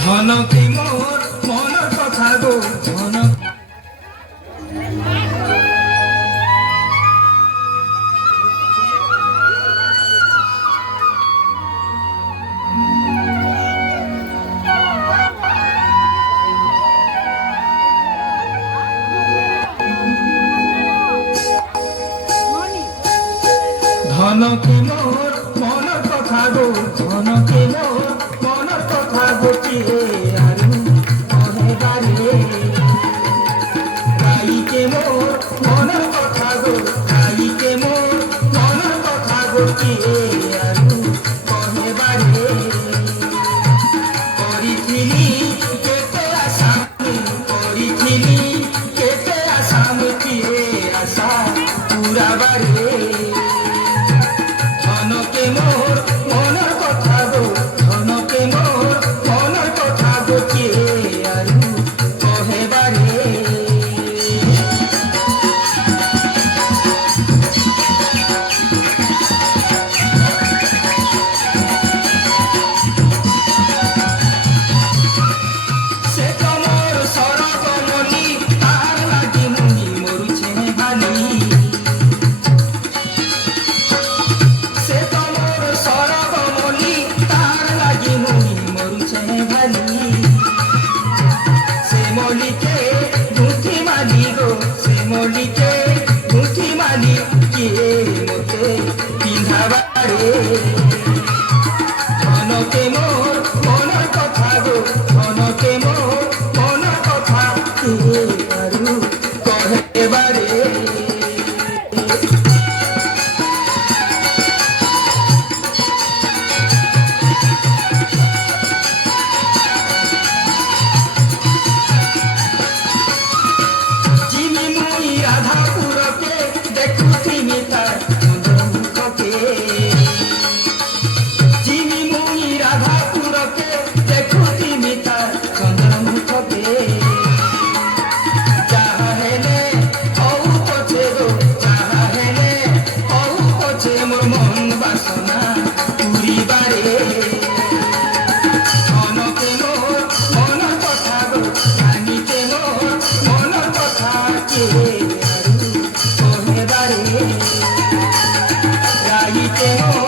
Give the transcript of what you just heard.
ধনকে মোর মনৰ কথা গো ধন ধনকে মোর মনৰ কথা গো ধনকে মোর মনৰ কথা গোটিয়ে আৰু মনে বাৰে গাইকে মোর মনৰ কথা গো গাইকে মোর মনৰ কথা গোটিয়ে আৰু মনে বাৰে কৰিছিলি কেতে আশা কৰিছিলি কেতে আশা মুঠিয়ে আশা পুৰা বাৰে ধনকে মোর মনৰ কথা গো ধনকে মোর মনৰ কথা গোটিয়ে আৰু কহে বাৰে সে তোমার সরগমনি তার লাগি মুনি মরুছে ভালি সে তোমার সরগমনি তার লাগি মুনি মরুছে ভালি সে মলিকে মুঠি মালি গো সে মলিকে মুঠি মালি কিয়ে মতে পিন্ধাবারে ধনকে মোর মনৰ কথা গো ধনকে মোর মনৰ কথা কিয়ে আৰু কহে বাৰে যিনি মুই রাধাপুরকে দেখুথিনি তার মুখকে যিনি মুই রাধাপুরকে দেখুথিনি তার চন্দ্রমুখকে যাহা হেলে হউ পছে গো যাহা হেলে হউ পছে মোর মন বাসনা পুরিবারে ধনকে মোর মনৰ কথা গো জানিতে মোর মনৰ কথা কিয়ে আৰু কহে বাৰে গাইতে মোর